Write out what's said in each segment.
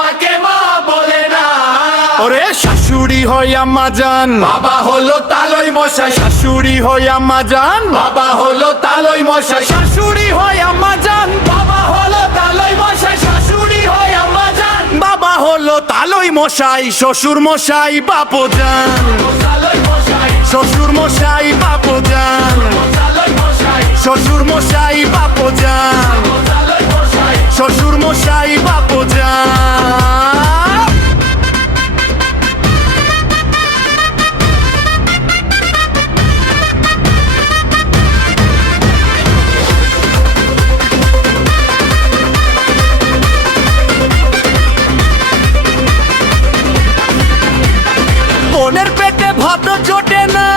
মাকে মা বলে না। ওরে শাশুড়ি হয় আম্মা জান, বাবা হলো তালই মশাই, শাশুড়ি হয় আম্মা জান, বাবা হলো তালই মশাই, শাশুড়ি হয় আম্মা জান, বাবা হলো তালই মশাই, শাশুড়ি হয় আম্মা জান, বাবা হলো তালই মশাই, শ্বশুর মশাই বাপো জান, তালই মশাই, শ্বশুর মশাই বাপো জান, তালই মশাই, শ্বশুর মশাই বাপো জান, তালই মশাই। শ্বশুর মশাই বাপো জান। বোনের পেটে ভাত জোটে না,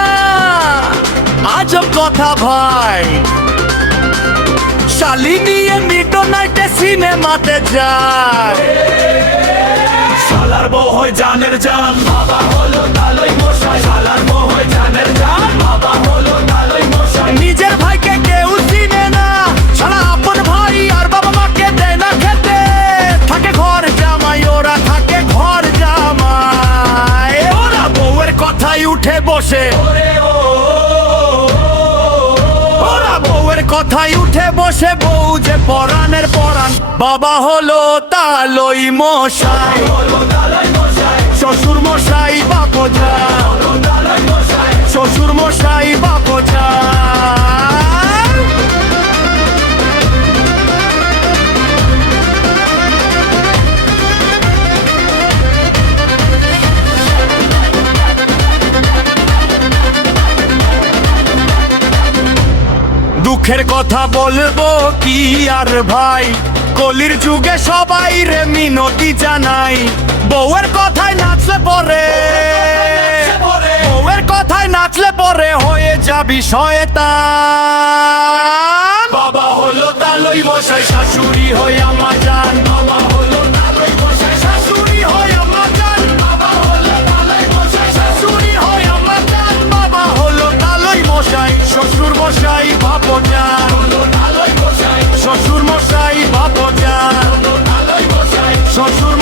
আজব কথা ভাই, শালি নিয়ে মিডনাইটে সিনেমাতে যায়। শালার বউ হয় জানের জান, বাবা হলো তালই মশাই, শালার বউ হয় জানের জান, বাবা হলো তালই মশাই। নিজের ভাইকে কেউ চিনে না, সারা আপন ভাই আর বাবা মাকে দেয় না খেতে, থাকে ঘর জামাই, ওরা থাকে ঘর জামাই, ওরা বউয়ের কথাই উঠে বসে, ওরে ও, ওরা বউয়ের কথাই উঠে বসে, বউ যে পরাণের পরাণ, বাবা হলো তালই মশাই, হলো তালই মশাই, শ্বশুর মশাই বাপো জান, হলো তালই মশাই। শ্বশুর মশাই বাপো জান। দুঃখের কথা বলবো কি আর ভাই, কলির যুগে সবাই রে মিনতি জানাই, বউয়ের কথায় নাচলে পরে, বউয়ের কথায় নাচলে পরে হয়ে যাবি শয়তান। বাবা হলো তালই মশাই, শাশুড়ি হয়ে আম্মা জান, বাবা হলো তালই মশাই, শাশুড়ি হয়ে আম্মা জান, বাবা হলো তালই মশাই, শাশুড়ি হয়ে আম্মা জান, বাবা হলো তালই মশাই, শ্বশুর মশাই বাপো জান, হলো তালই মশাই, শ্বশুর মশাই বাপো জান, তালই মশাই। শ্বশুর